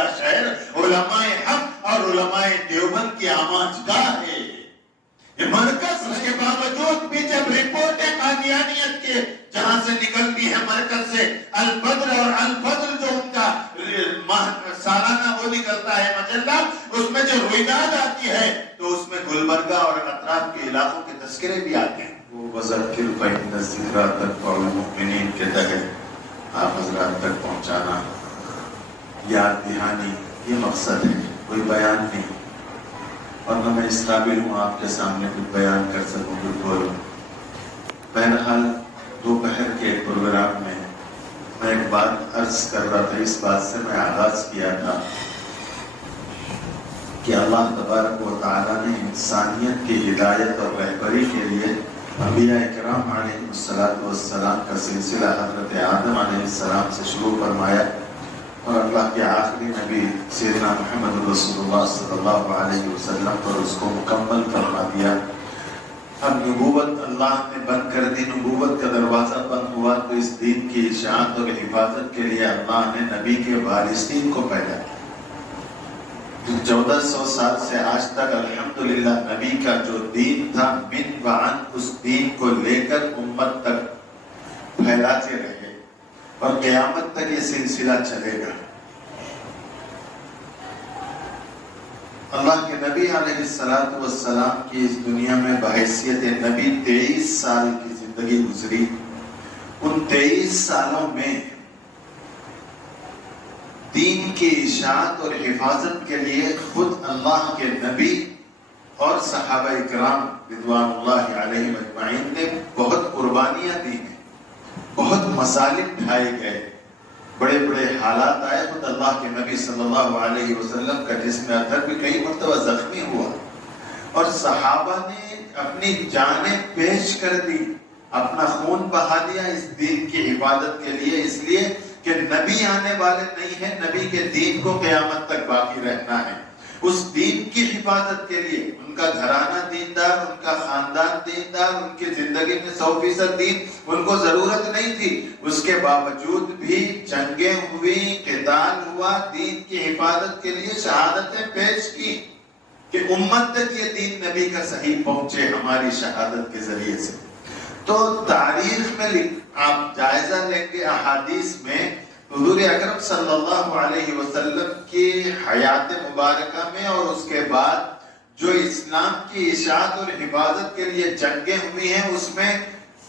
والا شہر علماء حق اور علماء دیوبند کی آماج گاہ ہے. یہ مرکز کے باوجود بھی جب رپورٹیں قادیانیت کے جہاں سے نکلتی ہے مرکز سے البدر اور الفضل جو ان کا سالانہ وہ نکلتا ہے مجلہ، اس میں جو رویداد آتی ہے تو اس میں گلبرگہ اور اطراف کے علاقوں کے تذکرے بھی آتے ہیں. وہ وذکر فإن الذکریٰ تنفع المؤمنین کے تحت آپ حضرات تک پہنچانا، یاد دہانی، یہ مقصد ہے، کوئی بیان نہیں. اور نہ میں اس قابل ہوں آپ کے سامنے کچھ بیان کر سکوں، کچھ بولوں. بہرحال دوپہر کے پروگرام میں ایک بات عرض کر رہا تھا. اس بات سے میں آغاز کیا تھا کہ اللہ تبارک و تعالیٰ نے انسانیت کی ہدایت اور رہبری کے لیے انبیاء اکرام علیہ السلام کا سلسلہ حضرت آدم علیہ السلام سے شروع فرمایا اور اللہ کے آخری نبی سیدنا محمد رسول اللہ صلی اللہ علیہ وسلم پر اس کو مکمل فرما دیا. اب نبوت اللہ نے بند کر دی، نبوت کا دروازہ بند ہوا تو اس دین کی اشاعت اور حفاظت کے لیے اللہ نے نبی کے وارثین کو پیدا کیا. 1400 سال سے آج تک الحمدللہ نبی کا جو دین تھا من وعن، اس دین کو لے کر امت تک پھیلاتے رہے اور قیامت تک یہ سلسلہ چلے گا. اللہ کے نبی علیہ السلام کی اس دنیا میں بحیثیت نبی 23 سال کی زندگی گزری. ان 23 سالوں میں دین کی اشاعت اور حفاظت کے لیے خود اللہ کے نبی اور صحابہ اکرام رضوان اللہ علیہم اجمعین نے بہت قربانیاں دی ہیں، بہت مظالم ڈھائے گئے، بڑے بڑے حالات آئے. خود اللہ کے نبی صلی اللہ علیہ وسلم کا جسم اطہر بھی کئی مرتبہ زخمی ہوا اور صحابہ نے اپنی جانیں پیش کر دی، اپنا خون بہا دیا اس دین کی حفاظت کے لیے، اس لیے کہ نبی آنے والے نہیں ہیں، نبی کے دین کو قیامت تک باقی رہنا ہے. اس دین کی حفاظت کے لیے ان کا گھرانہ دیندار، ان کا خاندان دیندار، ان کی زندگی میں 100% دین ان کو ضرورت نہیں تھی. اس کے باوجود بھی جنگیں ہوئی، قتال ہوا، دین کی حفاظت کے لیے شہادتیں پیش کی کہ امت تک یہ دین نبی کا صحیح پہنچے ہماری شہادت کے ذریعے سے. تو تاریخ میں آپ جائزہ لیں گے احادیث میں حضور اکرم صلی اللہ علیہ وسلم کی حیات مبارکہ میں اور اس کے بعد جو اسلام کی اشاعت اور حفاظت کے لیے جنگیں ہوئی ہیں اس میں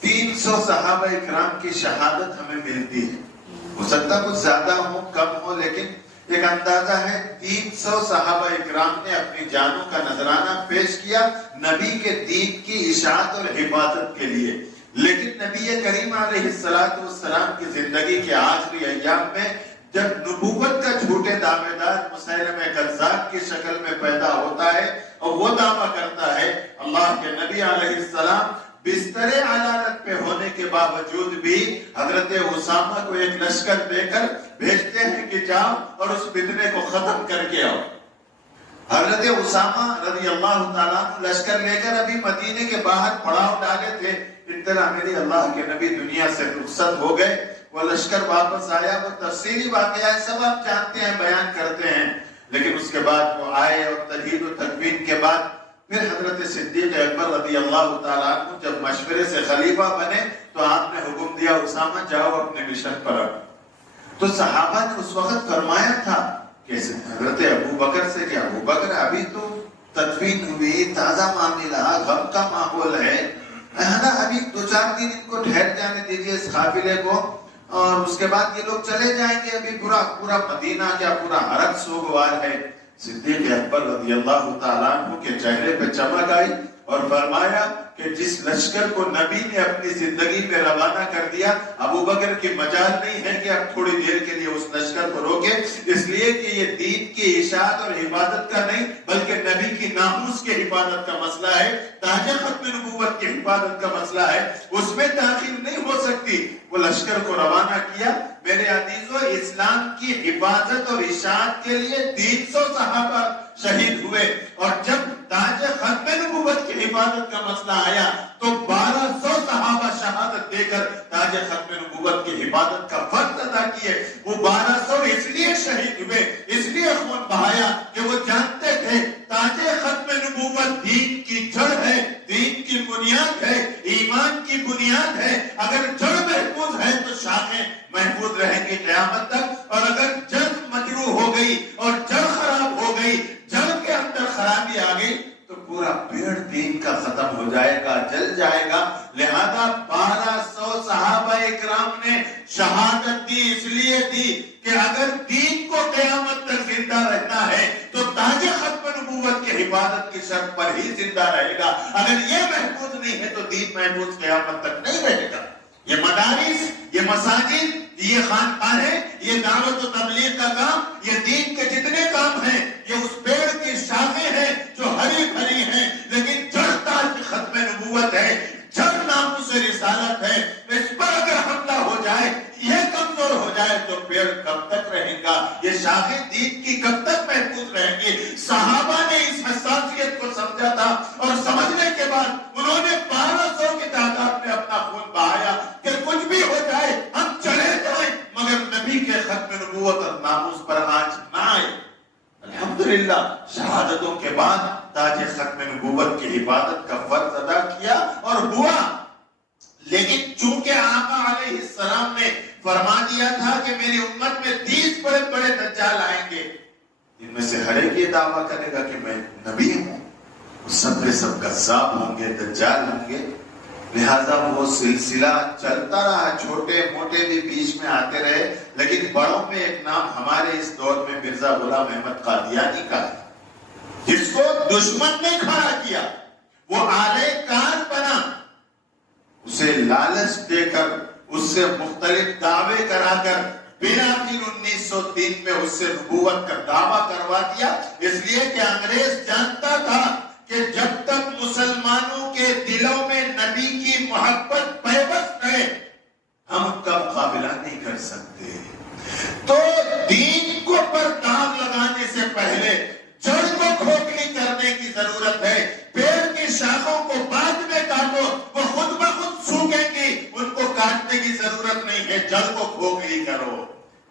300 صحابہ اکرام کی شہادت ہمیں ملتی ہے. ہو سکتا کچھ زیادہ ہو کم ہو، لیکن ایک اندازہ ہے 300 صحابہ اکرام نے اپنی جانوں کا نذرانہ پیش کیا نبی کے دین کی اشاعت اور حفاظت کے لیے. لیکن نبی کریم علیہ السلام کی زندگی کے آخری ایام میں جب نبوت کا جھوٹے دعوے دار مسیلمہ کذاب کی شکل میں پیدا ہوتا ہے اور وہ دعویٰ کرتا ہے، اللہ کے نبی علیہ السلام بستر علالت پہ ہونے کے باوجود بھی حضرت اسامہ کو ایک لشکر دے کر بھیجتے ہیں کہ جاؤ اور اس فتنے کو ختم کر کے آؤ. حضرت اسامہ رضی اللہ تعالیٰ لشکر لے کر ابھی مدینے کے باہر پڑاؤ ڈالے تھے، اتنا میری اللہ کے نبی دنیا سے رخصت ہو گئے. وہ لشکر واپس آیا، وہ تفصیلی واقعہ ہے، سب آپ جانتے ہیں، بیان کرتے ہیں. لیکن اس کے بعد وہ آئے اور تجہیز و تکوین کے بعد پھر حضرت صدیق اکبر رضی اللہ تعالیٰ عنہ جب مشورے سے خلیفہ بنے تو آپ نے حکم دیا اسامہ جاؤ اپنے مشن پر آؤ. تو صحابہ نے اس وقت فرمایا تھا کہ حضرت ابو بکر سے کہ ابو بکر ابھی تو تدفین ہوئی، تازہ معاملہ، غم کا ماحول ہے نا، ابھی 2-4 دن ان کو ٹھہر جانے دیجیے اس قافلے کو اور اس کے بعد یہ لوگ چلے جائیں گے. ابھی پورا مدینہ کیا پورا عرب سوگوار ہے. صدیق اکبر رضی اللہ تعالیٰ عنہ کے چہرے پہ چمک آئی اور فرمایا کہ جس لشکر کو نبی نے اپنی زندگی میں روانہ کر دیا، ابو بکر کی مجال نہیں ہے کہ اب تھوڑی دیر کے لیے اس لشکر کو روکے، اس لیے کہ یہ دین کی اشاعت اور حفاظت کا نہیں بلکہ نبی کی ناموس کی حفاظت کا مسئلہ ہے، تاج ختم نبوت کی حفاظت کا مسئلہ ہے، اس میں تاخیر نہیں ہو سکتی. وہ لشکر کو روانہ کیا. میرے عزیزو، اسلام کی حفاظت اور اشاعت کے لیے 300 صحابہ شہید ہوئے اور جب تاج ختم نبوت کی حفاظت کا مسئلہ آیا تو 1200 صحابہ شہادت دے کر تاج ختم نبوت کی حفاظت کا فرض ادا کیے. وہ 1200 اس لیے شہید ہوئے، اس لیے پورا پیڑ دین کا ختم ہو جائے گا، جل جائے گا۔ لہذا 1200 صحابہ اکرام نے شہادت دی، اس لیے دی کہ اگر دین کو قیامت تک زندہ رہنا ہے تو تاج ختم نبوت کی حفاظت کی شرط پر ہی زندہ رہے گا۔ اگر یہ محفوظ نہیں ہے تو دین محفوظ قیامت تک نہیں رہے گا۔ یہ مدارس، یہ مساجد، یہ خانقاہیں، یہ دعوت و تبلیغ کا کام، یہ دین کے جتنے کام ہیں، یہ اس پیڑ کی شاخیں ہیں جو ہری بھری ہیں، لیکن جڑ تاج ختم نبوت ہے، جڑ ناموس رسالت ہے۔ اس پر اگر حملہ ہو جائے، یہ کمزور ہو جائے تو پیڑ کب تک رہے گا؟ یہ شاخیں دین کی کب تک محفوظ رہیں گی؟ صحابہ نے اس حساسیت کو سمجھا تھا، اور سمجھنے کے بعد انہوں نے 1200 کی تعداد میں اپنا خون بہایا کہ کچھ بھی ہو جائے ہم چلے جائیں مگر نبی کے ختم نبوت اور ناموس پر آنچ نہ آئے۔ الحمدللہ شہادتوں کے بعد تاج ختم نبوت کی حفاظت کا فرض ادا کیا اور ہوا۔ لیکن چونکہ آقا علیہ السلام نے فرما دیا تھا کہ میری امت میں 30 بڑے بڑے دجال آئیں گے، ان میں سے ہر ایک یہ دعویٰ کرے گا کہ میں نبی ہوں، سب کے سب کذاب ہوں گے، دجال ہوں گے۔ لہذا وہ سلسلہ چلتا رہا، چھوٹے موٹے بھی بیچ میں آتے رہے، لیکن بڑوں میں ایک نام ہمارے اس دور میں مرزا غلام احمد قادیانی کا ہے، جس کو دشمن نے کھڑا کیا، وہ آلے کار بنا، اسے لالچ دے کر، اس سے مختلف دعوے کرا کر بالآخر 1903 میں اس سے نبوت کا دعویٰ کروا دیا، اس لیے کہ انگریز جانتا تھا کہ جب تک مسلمانوں کے دلوں میں نبی کی محبت پیوست ہے ہم ان کا مقابلہ نہیں کر سکتے۔ تو دین کو پر داغ لگانے سے پہلے جڑ کو کھوکھلی کرنے کی ضرورت ہے۔ پیڑ کی شاخوں کو بعد میں کاٹو، وہ خود بخود سوکھیں گی، ان کو کاٹنے کی ضرورت نہیں ہے، جڑ کو کھوکھلی کرو۔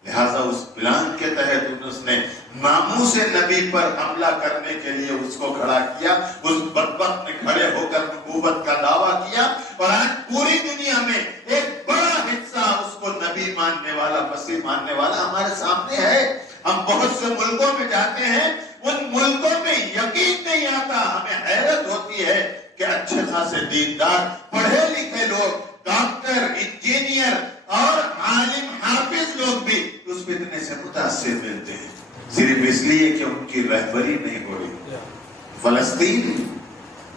لہذا اس پلان کے تحت اس نے ناموس نبی پر حملہ کرنے کے لیے اس کو کھڑا کیا۔ اس بدبخت نے کھڑے ہو کر نبوت کا دعویٰ کیا، اور آج پوری دنیا میں ایک بڑا حصہ اس کو نبی ماننے والا، مسیح ماننے والا ہمارے سامنے ہے۔ ہم بہت سے ملکوں میں جاتے ہیں، ان ملکوں میں یقین نہیں آتا، ہمیں حیرت ہوتی ہے کہ اچھے خاصے دیندار پڑھے لکھے لوگ، ڈاکٹر، انجینئر اور عالم حافظ لوگ بھی اس فتنے سے متاثر ملتے ہیں، صرف اس لیے کہ ان کی رہبری نہیں ہو رہی۔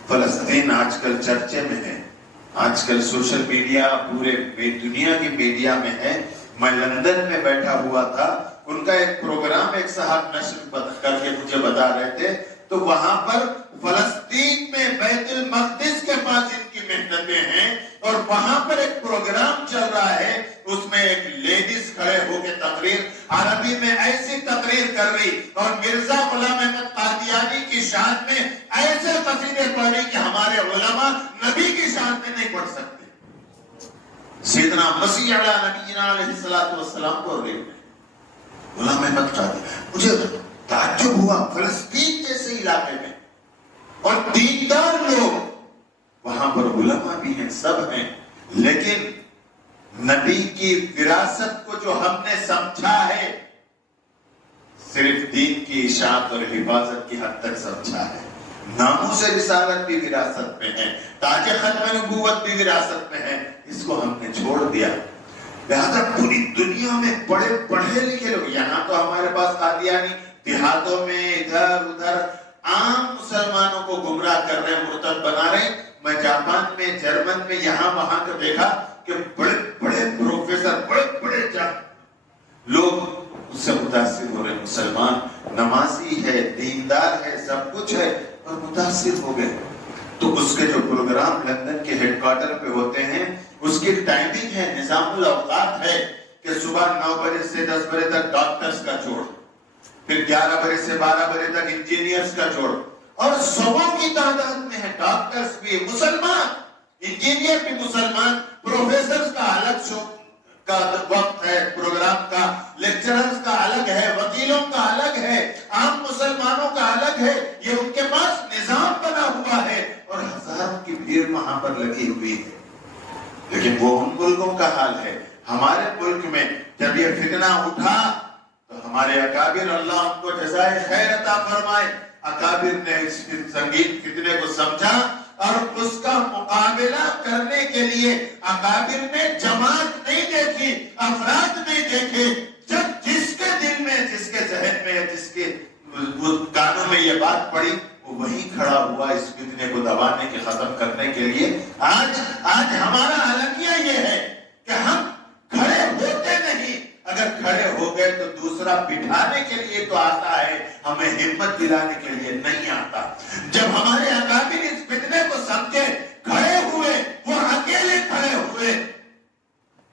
فلسطین آج کل چرچے میں ہے، آج کل سوشل میڈیا پورے دنیا کی میڈیا میں ہے۔ میں لندن میں بیٹھا ہوا تھا، ان کا ایک پروگرام ایک صاحب نشر کر کے مجھے بتا رہے تھے، تو وہاں پر فلسطین میں بیت المقدس کے پاس ان کی محنتیں ہیں، اور وہاں پر ایک پروگرام چل رہا ہے، اس میں ایک لیڈیز کھڑے ہو کے تقریر عربی میں ایسی تقریر کر رہی، اور مرزا غلام احمد قادیانی کی شان میں ایسے قصیدے پڑھ رہی کہ ہمارے علماء نبی کی شان میں نہیں پڑھ سکتے۔ سیدنا مسیح علیہ نبینا علیہ الصلوۃ والسلام کو غلام احمد قادیانی، مجھے تعجب ہوا، فلسطین جیسے علاقے میں اور دیندار لوگ، وہاں پر علماء بھی ہیں، سب ہیں، لیکن نبی کی وراثت کو جو ہم نے سمجھا ہے صرف دین کی اشاعت اور حفاظت کی حد تک سمجھا ہے۔ ناموس رسالت بھی وراثت میں ہے، تاج ختم نبوت بھی وراثت میں ہے، اس کو ہم نے چھوڑ دیا۔ لہذا پوری دنیا میں بڑے پڑھے لکھے لوگ، یہاں تو ہمارے پاس قادیانی دیہاتوں میں ادھر ادھر عام مسلمانوں کو گمراہ کر رہے ہیں، مرتد بنا رہے ہیں۔ میں جاپان میں، جرمن میں، یہاں وہاں کا دیکھا کہ بڑے بڑے پروفیسر، بڑے بڑے لوگ اس سے متاثر ہو رہے ہیں، مسلمان نمازی ہے، دیندار ہے، سب کچھ ہے، اور متاثر ہو گئے۔ تو اس کے جو پروگرام لندن کے ہیڈ کوارٹر پہ ہوتے ہیں، اس کی ٹائمنگ ہے، نظام الاوقات ہے کہ صبح 9 بجے سے 10 بجے تک ڈاکٹرز کا جوڑ، پھر 11 بجے سے 12 بجے تک انجینئرز کا جوڑ، اور سووں کی تعداد میں ہے، ڈاکٹرز بھی مسلمان، انجینئر بھی مسلمان، پروفیسرز کا الگ شو کا وقت ہے پروگرام کا، لیکچررز کا الگ ہے، وکیلوں کا الگ ہے، عام مسلمانوں کا الگ ہے۔ یہ ان کے پاس نظام بنا ہوا ہے، اور ہزاروں کی بھیڑ وہاں پر لگی ہوئی ہے۔ لیکن وہ ان ملکوں کا حال ہے۔ ہمارے ملک میں جب یہ فتنہ اٹھا تو ہمارے اکابر، اللہ ان کو جزائے خیر عطا فرمائے، اکابر نے اس سنگین فتنے کو سمجھا اور اس کا مقابلہ کرنے کے لیے اکابر نے جماعت نہیں دیکھی، افراد نہیں دیکھے، جب جس کے دل میں، جس کے ذہن میں، جس کے کانوں میں یہ بات پڑی، وہ وہیں کھڑا ہوا اس فتنے کو دبانے کے، ختم کرنے کے لیے۔ آج ہمارا المیہ یہ ہے کہ ہم کھڑے ہوتے نہیں، اگر کھڑے ہو گئے تو دوسرا بٹھانے کے لیے تو آتا ہے، ہمیں ہمت دلانے کے لیے نہیں آتا۔ جب ہمارے اکابر اس فتنے کو سمجھے، کھڑے ہوئے، وہ اکیلے کھڑے ہوئے،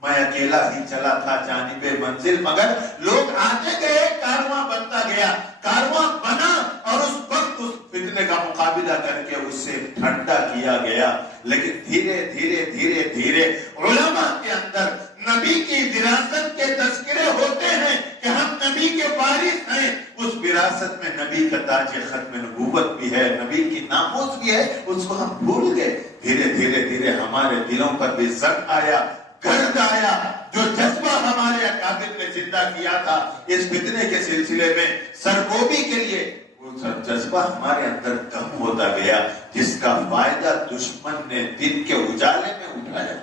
میں اکیلا ہی چلا تھا جانب منزل، مگر لوگ آتے گئے، کارواں بنتا گیا، کارواں بنا، اور اس وقت اس فتنے کا مقابلہ کر کے اسے ٹھنڈا کیا گیا۔ لیکن دھیرے دھیرے دھیرے دھیرے علماء کے اندر نبی کی وراثت کے تذکرے ہوتے ہیں کہ ہم نبی کے وارث ہیں، اس وراثت میں نبی کا تاج ختم نبوت بھی ہے، نبی کی ناموس بھی ہے، اس کو ہم بھول گئے۔ دھیرے دھیرے دھیرے ہمارے دلوں پر بھی زنگ آیا، گرد آیا، جو جذبہ ہمارے اکابر نے زندہ کیا تھا اس فتنے کے سلسلے میں سرگوبی کے لیے، وہ جذبہ ہمارے اندر کم ہوتا گیا، جس کا فائدہ دشمن نے دن کے اجالے میں اٹھایا۔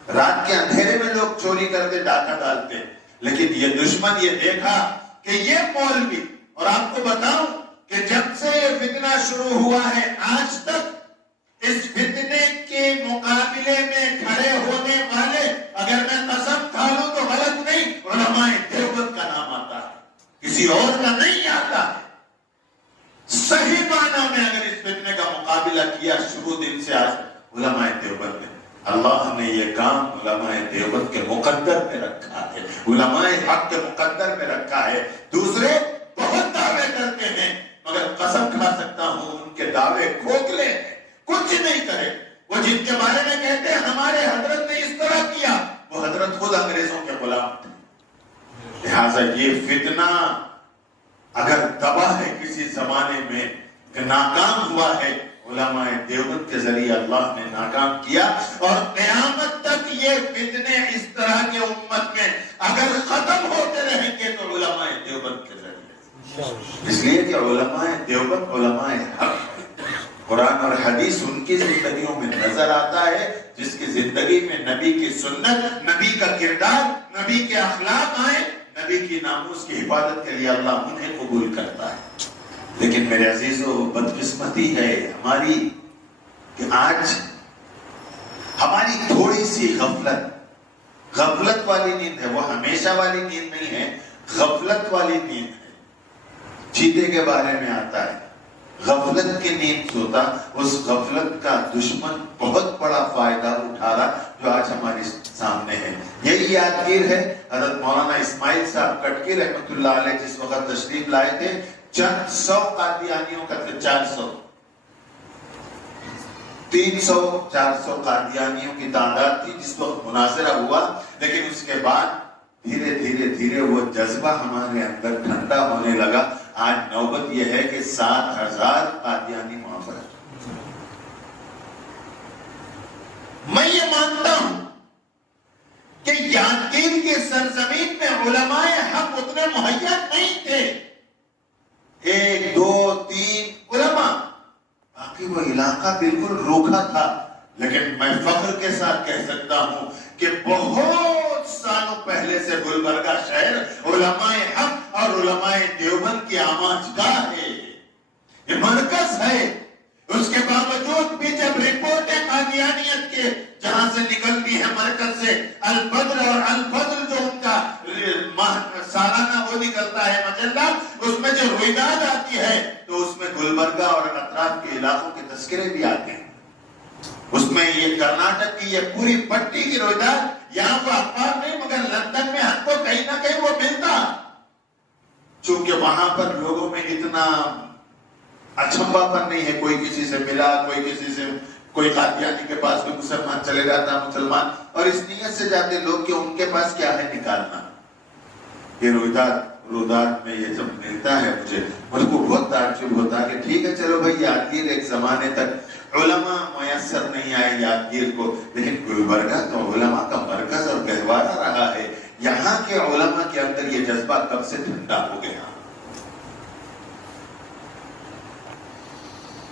رات کے اندھیرے میں لوگ چوری کرتے، ڈاکہ ڈالتے، لیکن یہ دشمن یہ دیکھا کہ یہ مولوی، اور آپ کو بتاؤں کہ جب سے یہ فتنہ شروع ہوا ہے آج تک اس فتنے کے مقابلے میں کھڑے ہونے والے، اگر میں قسم کھا لوں تو غلط نہیں، علماء دیوبند کا نام آتا ہے، کسی اور کا نہیں آتا۔ صحیح معنی میں اگر اس فتنے کا مقابلہ کیا شروع دن سے آج علماء دیوبند نے، اللہ نے یہ کام علماء دیوبند کے مقدر میں رکھا ہے، علماء حق کے مقدر میں رکھا ہے۔ دوسرے بہت دعوے کرتے ہیں، مگر قسم کھا سکتا ہوں ان کے دعوے کھوکھلے ہیں، کچھ نہیں کرے۔ وہ جن کے بارے میں کہتے ہیں ہمارے حضرت نے اس طرح کیا، وہ حضرت خود انگریزوں کے غلام تھے۔ لہٰذا یہ فتنہ اگر دبا ہے کسی زمانے میں کہ ناکام ہوا ہے، علماء دیوبند کے ذریعے اللہ نے ناکام کیا، اور قیامت تک یہ فتنے اس طرح کے امت میں اگر ختم ہوتے رہیں گے تو علماء دیوبند کے ذریعے، اس لیے کہ علماء دیوبند علماء حق، قرآن اور حدیث ان کی زندگیوں میں نظر آتا ہے، جس کی زندگی میں نبی کی سنت، نبی کا کردار، نبی کے اخلاق آئے، نبی کی ناموس کی حفاظت کے لیے اللہ انہیں قبول کرتا ہے۔ لیکن میرے عزیزو، بدقسمتی ہے ہماری کہ آج ہماری تھوڑی سی غفلت والی نیند ہے، وہ ہمیشہ والی نیند نہیں ہے، غفلت والی نیند ہے۔ چیتے کے بارے میں آتا ہے، غفلت کی نیند سوتا، اس غفلت کا دشمن بہت بڑا فائدہ اٹھا رہا جو آج ہمارے سامنے ہے۔ یہی یادگیر ہے حضرت مولانا اسماعیل صاحب کٹکی رحمۃ اللہ علیہ جس وقت تشریف لائے تھے، چند 100 قادیانیوں کا 300-400 قادیانیوں کی تعداد تھی جس وقت مناظرہ ہوا، لیکن اس کے بعد دھیرے دھیرے دھیرے وہ جذبہ ہمارے اندر ٹھنڈا ہونے لگا۔ آج نوبت یہ ہے کہ 7000 قادیانی وہاں پر۔ میں یہ مانتا ہوں کہ یادگیر کی سرزمین میں علماء حق اتنے مہیا نہیں تھے، 1 2 3 علماء، باقی وہ علاقہ بالکل روکھا تھا۔ لیکن میں فخر کے ساتھ کہہ سکتا ہوں کہ بہت سالوں پہلے سے گلبرگہ شہر علماء حق اور علماء دیوبند کی آماجگاہ ہے، یہ مرکز ہے۔ اس کے باوجود بھی جب رپورٹیں قادیانیت کے جہاں سے نکلتی ہے مرکز سے، البدر اور الفضل جو ان کا سالانہ وہ نکلتا ہے مجلہ، اس میں جو رویداد آتی ہے تو اس میں گلبرگہ اور اطراف کے علاقوں کے تذکرے بھی آتے ہیں۔ اس میں یہ کرناٹک کی یہ پوری پٹی کی رویداد، یہاں کو اخبار نہیں مگر لندن میں ہم کو کہیں نہ کہیں وہ ملتا، چونکہ وہاں پر لوگوں میں اتنا اچھمبا پر نہیں ہے، کوئی کسی سے ملا، کوئی کسی سے، کوئی قادیانی کے پاس کوئی مسلمان چلے جاتا مسلمان، اور اس نیت سے جاتے لوگ کہ ان کے پاس کیا ہے نکالنا۔ یہ رویداد میں یہ جب ملتا ہے مجھے کو بہت تعجب ہوتا ہے کہ ٹھیک ہے چلو بھائی یادگیر ایک زمانے تک علماء میسر نہیں آئے یادگیر کو، لیکن گلبرگہ تو علماء کا مرکز اور گہوارہ رہا ہے۔ یہاں کے علماء کے اندر یہ جذبہ کب سے ٹھنڈا ہو گیا؟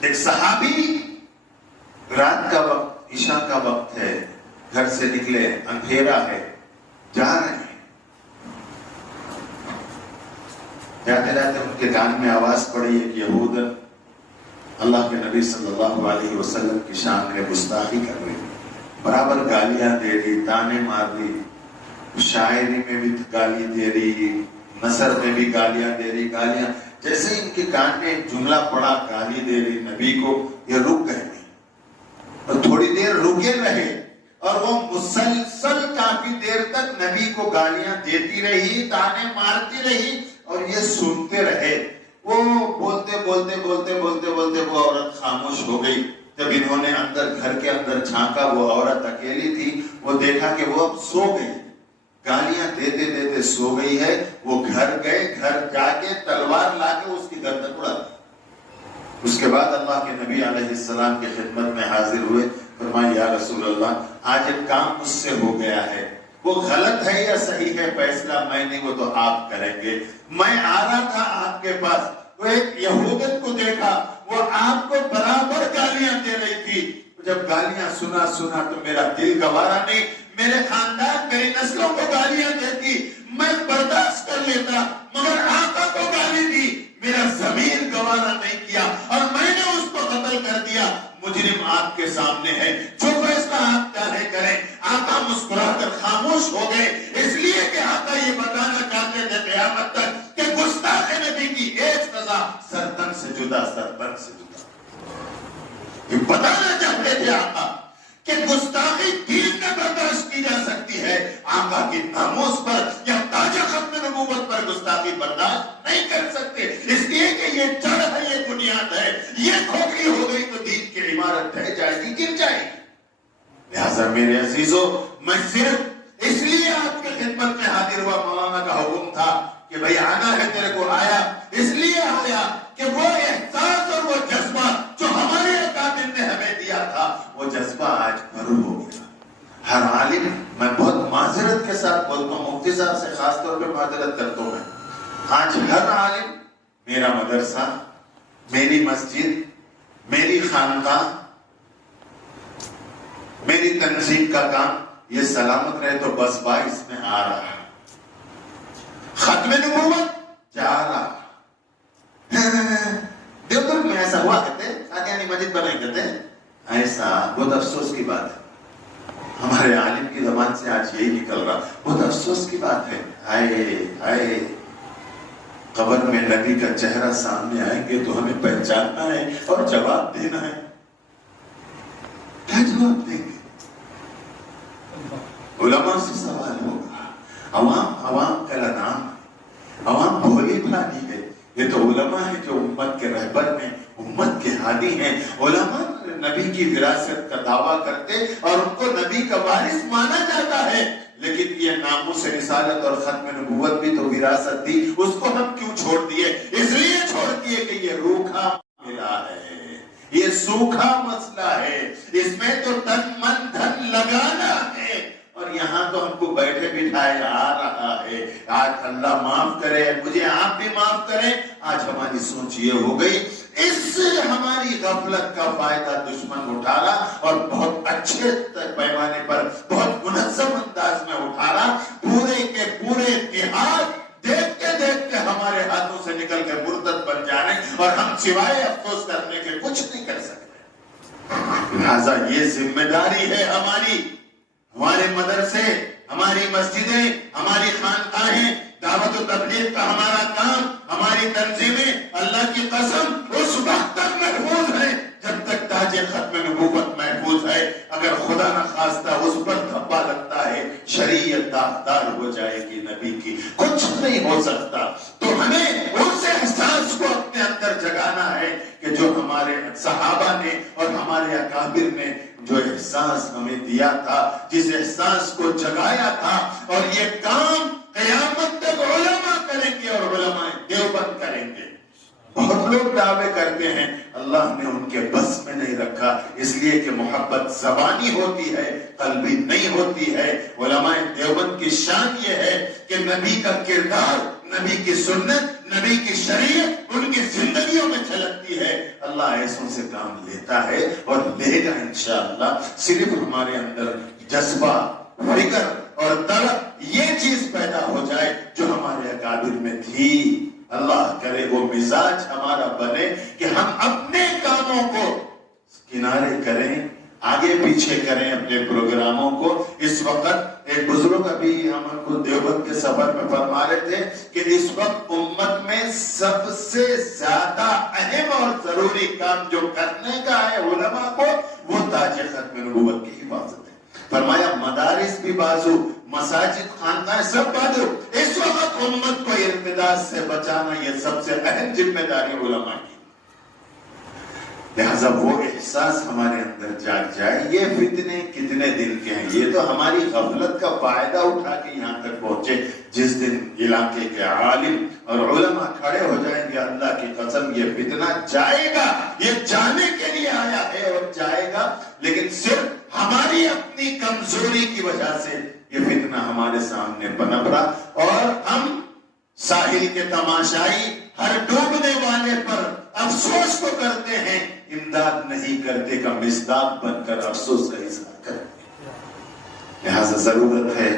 ایک صحابی رات کا وقت، عشاء کا وقت ہے، گھر سے نکلے، اندھیرا ہے، جا رہے ہیں، جاتے جاتے ان کے کان میں آواز پڑی ہے کہ یہود اللہ کے نبی صلی اللہ علیہ وسلم کی شان میں گستاخی کر رہی، برابر گالیاں دے رہی، تانے مار رہی، شاعری میں بھی گالی دے رہی، نثر میں بھی گالیاں دے رہی، گالیاں جیسے ان کے کان میں ایک جملہ پڑا گالی دے رہی نبی کو، یہ رک گئے نہیں اور تھوڑی دیر رکے رہے اور وہ مسلسل کافی دیر تک نبی کو گالیاں دیتی رہی، تانے مارتی رہی اور یہ سنتے رہے۔ وہ بولتے بولتے بولتے بولتے بولتے وہ عورت خاموش ہو گئی۔ جب انہوں نے اندر گھر کے اندر جھانکا، وہ عورت اکیلی تھی، وہ دیکھا کہ وہ اب سو گئی، گالیاں دیتے دیتے سو گئی ہے۔ وہ گھر گئے، گھر جا کے تلوار لا کے اس کی گردن اڑا دی۔ اس کے بعد اللہ کے نبی علیہ السلام کی خدمت میں حاضر ہوئے، فرمایا یا رسول اللہ آج ایک کام مجھ سے ہو گیا ہے، وہ غلط ہے یا صحیح ہے فیصلہ میں نہیں، وہ تو آپ کریں گے۔ میں آ رہا تھا آپ کے پاس، وہ ایک یہودیت کو دیکھا، وہ آپ کو برابر گالیاں دے رہی تھی۔ جب گالیاں سنا تو میرا دل گوارا نہیں، میرے خاندان میری نسلوں کو گالیاں دیتی میں برداشت کر لیتا، مگر آقا کو گالی دی میرا ضمیر گوارا نہیں کیا اور میں نے اس کو قتل کر دیا۔ مجرم آپ کے سامنے ہے، جو فیصلہ آپ چاہے کریں۔ آقا مسکرا کر خاموش ہو گئے، اس لیے کہ آقا یہ بتانا چاہتے تھے قیامت تک کہ گستاخ نبی کی ایک سزا سرتن سے جدا، سرتن سے جدا۔ یہ بتانا چاہتے تھے آقا کہ گستاخی دین میں برداشت کی جا سکتی ہے، آقا کی ناموس پر یا تاج ختم نبوت پر گستاخی برداشت نہیں کر سکتے، اس لیے کہ یہ جڑ ہے، یہ بنیاد ہے، یہ کھوکھلی ہو گئی تو دین کی عمارت ڈھہ جائے گی، گر جائے گی۔ لہٰذا میرے عزیزو، میں صرف اس لیے آپ کی خدمت میں حاضر ہوا، مولانا کا حکم تھا کہ بھئی آنا ہے تیرے کو، آیا اس لیے آیا کہ وہ احساس اور وہ جذبہ جو ہمارے اکابر نے ہمیں دیا تھا، وہ جذبہ آج بھرو ہو گیا۔ ہر عالم، میں بہت معذرت کے ساتھ بولتا ہوں، مفتی صاحب سے خاص طور پہ معذرت کرتا ہوں، آج ہر عالم، میرا مدرسہ، میری مسجد، میری خانقاہ، میری تنظیم کا کام یہ سلامت رہے تو بس باعث میں آ رہا ہے، ختم نبوت جا رہا۔ دیوبند میں ایسا ہوا کرتے، قادیانی مسجد بنائی کرتے، ایسا بہت افسوس کی بات ہے، ہمارے عالم کی زبان سے آج یہی نکل رہا، بہت افسوس کی بات ہے۔ آئے قبر میں نبی کا چہرہ سامنے آئیں گے تو ہمیں پہچاننا ہے اور جواب دینا ہے۔ کیا جواب دیں گے؟ علماء سے سوال ہوگا، عوام کا نام، عوام بھولی بھالی ہے، یہ تو علماء ہیں جو امت کے رہبر ہیں، امت کے ہادی ہیں۔ علماء نبی کی وراثت کا دعویٰ کرتے اور ان کو نبی کا وارث مانا جاتا ہے، لیکن یہ ناموس رسالت اور ختم نبوت بھی تو وراثت تھی، اس کو ہم کیوں چھوڑ دیے؟ اس لیے چھوڑ دیے کہ یہ روکھا ملا ہے، یہ سوکھا مسئلہ ہے، اس میں تو تن من دھن لگانا ہے، اور یہاں تو ہم کو بیٹھے بٹھائے آ رہا ہے۔ آج اللہ معاف کرے، مجھے آپ بھی معاف کریں، آج ہماری سوچ یہ ہو گئی، اس سے ہماری غفلت کا فائدہ دشمن اٹھا رہا اور بہت اچھے پیمانے پر، بہت منظم انداز میں اٹھا رہا، پورے کے پورے اتحاد دیکھتے دیکھتے ہمارے ہاتھوں سے نکل کے مرتد بن جانے اور ہم سوائے افسوس کرنے کے کچھ نہیں کر سکتے۔ لہٰذا یہ ذمہ داری ہے ہماری، ہمارے مدرسے، ہماری مسجدیں، ہماری خانقاہیں، دعوت و تبلیغ کا ہمارا کام، ہماری تنظیمیں اللہ کی قسم اس وقت تک محفوظ ہیں جب تک تاج ختم نبوت محفوظ ہے۔ اگر خدا نہ خواستہ اس پر دھبا لگتا ہے، شریعت داغدار ہو جائے گی نبی کی، کچھ نہیں ہو سکتا۔ تو ہمیں اس احساس کو اپنے اندر جگانا ہے کہ جو ہمارے صحابہ نے اور ہمارے اکابر نے جو احساس ہمیں دیا تھا، جس احساس کو جگایا تھا، اور یہ کام قیامت تک علماء کریں گے اور علماء دیوبند کریں گے۔ بہت لوگ دعوے کرتے ہیں، اللہ نے ان کے بس میں نہیں رکھا، اس لیے کہ محبت زبانی ہوتی ہے، قلبی نہیں ہوتی ہے۔ علماء دیوبند کی شان یہ ہے کہ نبی کا کردار، نبی کی سنت، نبی کی شریعت ان کی زندگیوں میں چھلکتی ہے۔ اللہ ایسوں سے کام لیتا ہے اور لے گا انشاءاللہ. صرف ہمارے اندر جذبہ، فکر اور طلب یہ چیز پیدا ہو جائے جو ہمارے اکابر میں تھی. اللہ کرے وہ مزاج ہمارا بنے کہ ہم اپنے کاموں کو کنارے کریں، آگے پیچھے کریں اپنے پروگراموں کو. اس وقت ایک بزرگ ابھی ہم کو دیوبند کے سفر میں فرما رہے تھے کہ اس وقت امت میں سب سے زیادہ اہم اور ضروری کام جو کرنے کا ہے علماء کو، وہ تاج ختم نبوت کی حفاظت ہے. فرمایا مدارس بھی بازو، مساجد، خانقاہیں سب بازو. اس وقت امت کو ارتداد سے بچانا یہ سب سے اہم ذمہ داری علماء کی. لہذا وہ احساس ہمارے اندر جاگ جائے. یہ فتنے کتنے دن کے ہیں، یہ تو ہماری غفلت کا فائدہ اٹھا کے یہاں تک پہنچے. جس دن علاقے کے عالم اور علماء کھڑے ہو جائیں گے، اللہ کی قسم یہ فتنہ جائے گا. یہ جانے کے لیے آیا ہے اور جائے گا، لیکن صرف ہماری اپنی کمزوری کی وجہ سے یہ فتنہ ہمارے سامنے پنپ رہا. اور ہم ساحل کے تماشائی ہر ڈوبنے والے پر افسوس تو کرتے ہیں، امداد نہیں کرتے کا مصداق بن کر افسوس کا اظہار کریں. لہذا ضرورت ہے